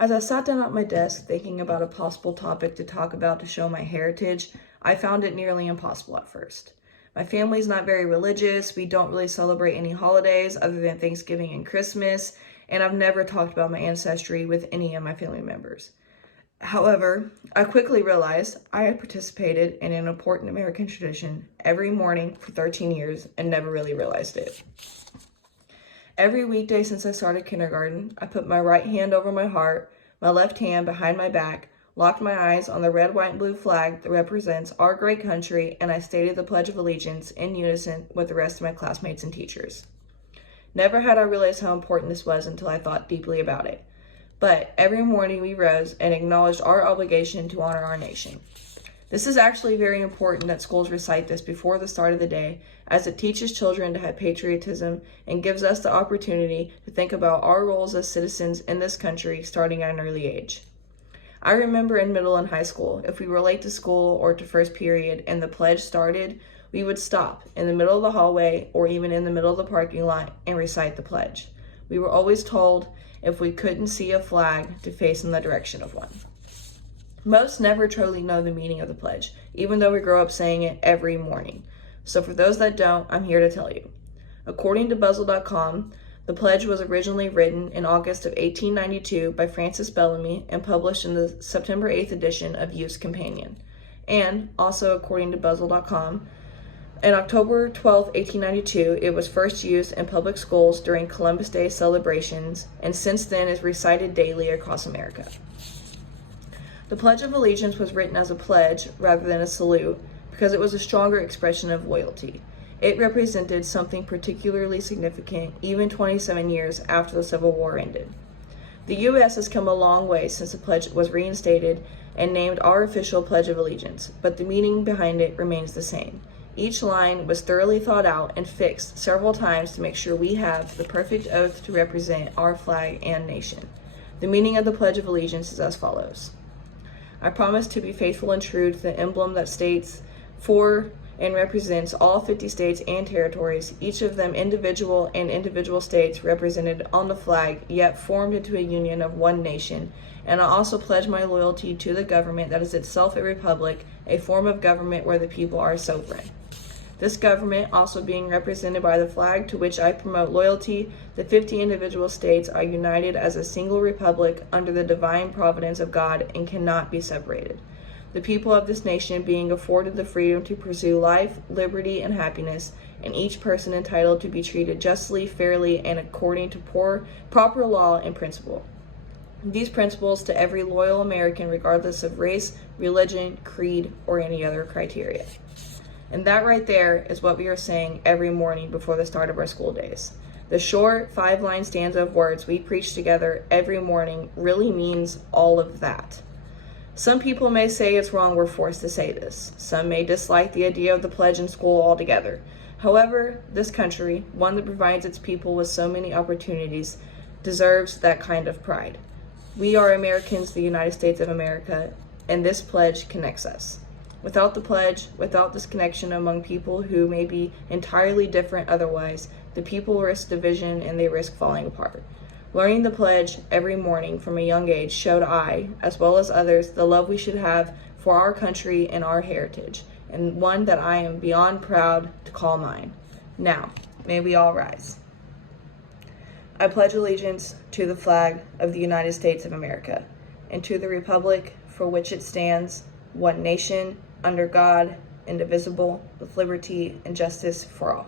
As I sat down at my desk thinking about a possible topic to talk about to show my heritage, I found it nearly impossible at first. My family's not very religious, we don't really celebrate any holidays other than Thanksgiving and Christmas, and I've never talked about my ancestry with any of my family members. However, I quickly realized I had participated in an important American tradition every morning for 13 years and never really realized it. Every weekday since I started kindergarten, I put my right hand over my heart, my left hand behind my back, locked my eyes on the red, white, and blue flag that represents our great country, and I stated the Pledge of Allegiance in unison with the rest of my classmates and teachers. Never had I realized how important this was until I thought deeply about it. But every morning we rose and acknowledged our obligation to honor our nation. This is actually very important that schools recite this before the start of the day, as it teaches children to have patriotism and gives us the opportunity to think about our roles as citizens in this country starting at an early age. I remember in middle and high school, if we were late to school or to first period and the pledge started, we would stop in the middle of the hallway or even in the middle of the parking lot and recite the pledge. We were always told if we couldn't see a flag to face in the direction of one. Most never truly know the meaning of the pledge, even though we grow up saying it every morning. So for those that don't, I'm here to tell you. According to Puzzle.com, the pledge was originally written in August of 1892 by Francis Bellamy and published in the September 8th edition of Youth's Companion. And also according to Puzzle.com, on October 12, 1892, it was first used in public schools during Columbus Day celebrations, and since then is recited daily across America. The Pledge of Allegiance was written as a pledge rather than a salute because it was a stronger expression of loyalty. It represented something particularly significant even 27 years after the Civil War ended. The U.S. has come a long way since the pledge was reinstated and named our official Pledge of Allegiance, but the meaning behind it remains the same. Each line was thoroughly thought out and fixed several times to make sure we have the perfect oath to represent our flag and nation. The meaning of the Pledge of Allegiance is as follows. I promise to be faithful and true to the emblem that states for and represents all 50 states and territories, each of them individual and individual states represented on the flag, yet formed into a union of one nation. And I also pledge my loyalty to the government that is itself a republic, a form of government where the people are sovereign. This government also being represented by the flag to which I promote loyalty, the 50 individual states are united as a single republic under the divine providence of God and cannot be separated. The people of this nation being afforded the freedom to pursue life, liberty, and happiness, and each person entitled to be treated justly, fairly, and according to proper law and principle. These principles to every loyal American regardless of race, religion, creed, or any other criteria. And that right there is what we are saying every morning before the start of our school days. The short 5-line stanza of words we preach together every morning really means all of that. Some people may say it's wrong we're forced to say this. Some may dislike the idea of the pledge in school altogether. However, this country, one that provides its people with so many opportunities, deserves that kind of pride. We are Americans, the United States of America, and this pledge connects us. Without the pledge, without this connection among people who may be entirely different otherwise, the people risk division and they risk falling apart. Learning the pledge every morning from a young age showed I, as well as others, the love we should have for our country and our heritage, and one that I am beyond proud to call mine. Now, may we all rise. I pledge allegiance to the flag of the United States of America, and to the republic for which it stands, one nation, under God, indivisible, with liberty and justice for all.